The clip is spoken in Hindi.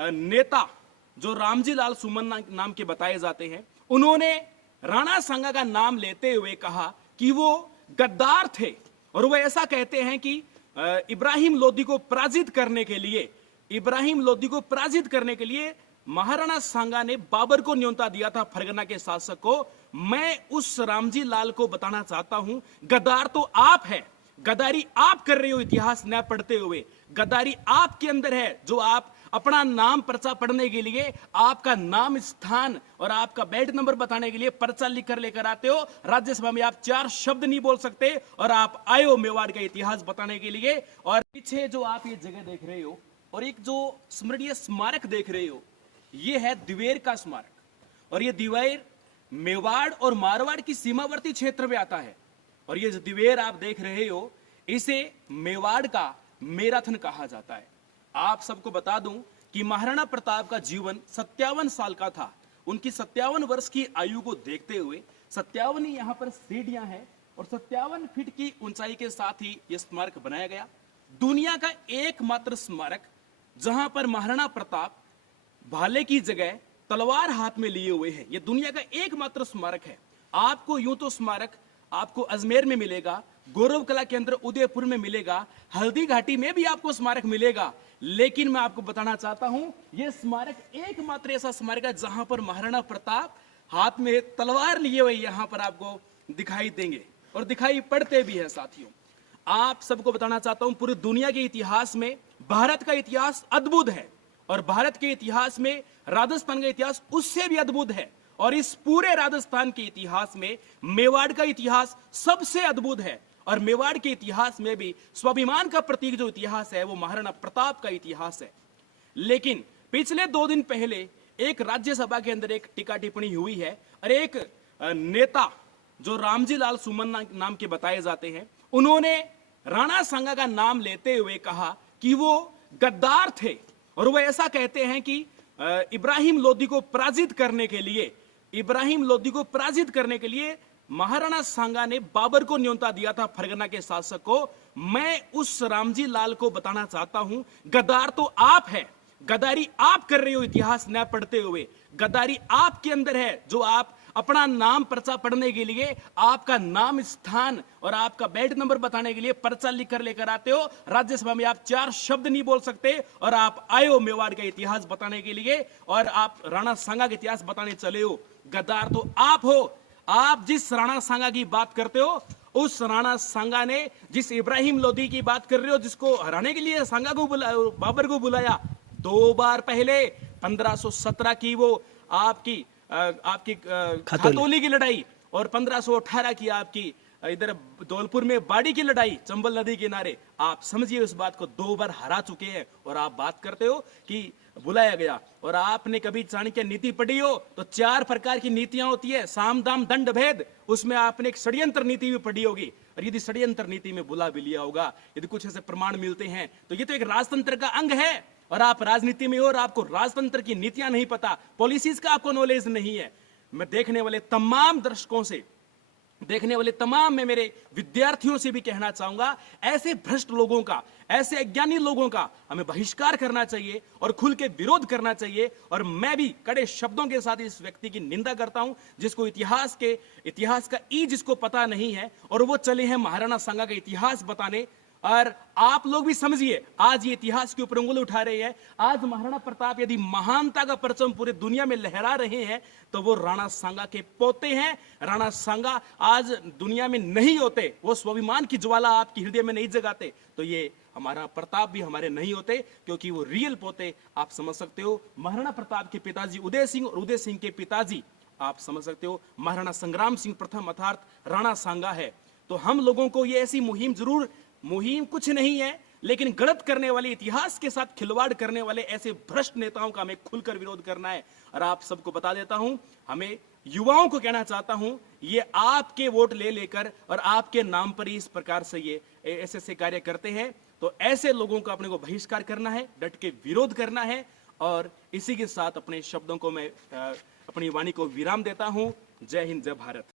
नेता जो रामजी लाल सुमन नाम के बताए जाते हैं, उन्होंने राणा सांगा का नाम लेते हुए कहा कि वो गद्दार थे और वो ऐसा कहते हैं कि इब्राहिम लोदी को पराजित करने के लिए महाराणा सांगा ने बाबर को न्योता दिया था, फरगना के शासक को। मैं उस रामजी लाल को बताना चाहता हूं, गद्दार तो आप है, गद्दारी आप कर रहे हो इतिहास न पढ़ते हुए, गद्दारी आपके अंदर है, जो आप अपना नाम पर्चा पढ़ने के लिए, आपका नाम स्थान और आपका बेड नंबर बताने के लिए पर्चा लिख कर लेकर आते हो। राज्यसभा में आप 4 शब्द नहीं बोल सकते और आप आए हो मेवाड़ का इतिहास बताने के लिए। और पीछे जो आप ये जगह देख रहे हो और एक जो स्मरणीय स्मारक देख रहे हो, ये है दिवेर का स्मारक। और ये दिवेर मेवाड़ और मारवाड़ की सीमावर्ती क्षेत्र में आता है। और ये जो दिवेर आप देख रहे हो, इसे मेवाड़ का मैराथन कहा जाता है। आप सबको बता दूं कि महाराणा प्रताप का जीवन 57 साल का था। उनकी 57 वर्ष की आयु को देखते हुए 57 ही यहाँ पर सीढ़ियां हैं और 57 फीट की ऊंचाई के साथ ही यह स्मारक बनाया गया। दुनिया का एकमात्र स्मारक जहां पर महाराणा प्रताप भाले की जगह तलवार हाथ में लिए हुए हैं, यह दुनिया का एकमात्र स्मारक है। आपको यूं तो स्मारक आपको अजमेर में मिलेगा, गौरव कला केंद्र उदयपुर में मिलेगा, हल्दी घाटी में भी आपको स्मारक मिलेगा, लेकिन मैं आपको बताना चाहता हूं, यह स्मारक एकमात्र ऐसा स्मारक है जहां पर महाराणा प्रताप हाथ में तलवार लिए हुए यहां पर आपको दिखाई देंगे और दिखाई पड़ते भी है। साथियों, आप सबको बताना चाहता हूं, पूरी दुनिया के इतिहास में भारत का इतिहास अद्भुत है और भारत के इतिहास में राजस्थान का इतिहास उससे भी अद्भुत है। और इस पूरे राजस्थान के इतिहास में मेवाड़ का इतिहास सबसे अद्भुत है। और मेवाड़ के इतिहास में भी स्वाभिमान का प्रतीक जो इतिहास है वो महाराणा प्रताप का इतिहास है। लेकिन पिछले 2 दिन पहले एक राज्यसभा के अंदर एक टीका टिप्पणी हुई है और एक नेता जो रामजी लाल सुमन नाम के बताए जाते हैं, उन्होंने राणा सांगा का नाम लेते हुए कहा कि वो गद्दार थे और वो ऐसा कहते हैं कि इब्राहिम लोदी को पराजित करने के लिए महाराणा सांगा ने बाबर को न्योता दिया था, फरगना के शासक को। मैं उस रामजी लाल को बताना चाहता हूं, गद्दार तो आप है, गद्दारी आप कर रहे हो इतिहास न पढ़ते हुए, गद्दारी आपके अंदर है, जो आप अपना नाम पर्चा पढ़ने के लिए, आपका नाम स्थान और आपका बेड नंबर बताने के लिए पर्चा लिख कर लेकर आते हो। राज्यसभा में आप 4 शब्द नहीं बोल सकते और आप आए हो मेवाड़ का इतिहास बताने के लिए और आप राणा सांगा का इतिहास बताने चले हो। गद्दार तो आप हो। आप जिस राणा सांगा की बात करते हो, उस राणा सांगा ने जिस इब्राहिम लोदी की बात कर रहे हो, जिसको हराने के लिए सांगा को बाबर को बुलाया 2 बार पहले, 1517 की वो आपकी खातौली की लड़ाई और 1518 की आपकी इधर धौलपुर में बाड़ी की लड़ाई चंबल नदी किनारे। आप समझिए उस बात को 2 बार हरा चुके हैं और आप बात करते हो कि बुलाया गया। और आपने कभी चाणक्य नीति पढ़ी हो तो 4 प्रकार की नीतियां होती है, साम दाम दंड भेद, उसमें आपने एक षड्यंत्र नीति भी पढ़ी होगी। और यदि षड्यंत्र नीति में बुला भी लिया होगा, यदि कुछ ऐसे प्रमाण मिलते हैं, तो ये तो एक राजतंत्र का अंग है। और आप राजनीति में हो और आपको राजतंत्र की नीतियां नहीं पता, पॉलिसीज का आपको नॉलेज नहीं है। मैं देखने वाले तमाम दर्शकों से, देखने वाले तमाम मैं मेरे विद्यार्थियों से भी कहना चाहूंगा, ऐसे भ्रष्ट लोगों का, ऐसे अज्ञानी लोगों का हमें बहिष्कार करना चाहिए और खुल के विरोध करना चाहिए। और मैं भी कड़े शब्दों के साथ इस व्यक्ति की निंदा करता हूं, जिसको इतिहास का जिसको पता नहीं है और वो चले हैं महाराणा सांगा का इतिहास बताने। और आप लोग भी समझिए, आज ये इतिहास के ऊपर उंगली उठा रहे हैं। आज महाराणा प्रताप यदि महानता का परचम पूरे दुनिया में लहरा रहे हैं तो वो राणा सांगा के पोते हैं। राणा सांगा आज दुनिया में नहीं होते, वो स्वाभिमान की ज्वाला आपके हृदय में नहीं जगाते, तो ये हमारा प्रताप भी हमारे नहीं होते, क्योंकि वो रियल पोते आप समझ सकते हो महाराणा प्रताप के पिताजी उदय सिंह और उदय सिंह के पिताजी आप समझ सकते हो महाराणा संग्राम सिंह प्रथम अर्थात राणा सांगा है। तो हम लोगों को ये ऐसी मुहिम कुछ नहीं है, लेकिन गलत करने वाले, इतिहास के साथ खिलवाड़ करने वाले ऐसे भ्रष्ट नेताओं का हमें खुलकर विरोध करना है। और आप सबको बता देता हूं, हमें युवाओं को कहना चाहता हूं, ये आपके वोट ले लेकर और आपके नाम पर ही इस प्रकार से ये ऐसे कार्य करते हैं, तो ऐसे लोगों का अपने को बहिष्कार करना है, डट के विरोध करना है। और इसी के साथ अपने शब्दों को मैं अपनी वाणी को विराम देता हूं। जय हिंद, जय भारत।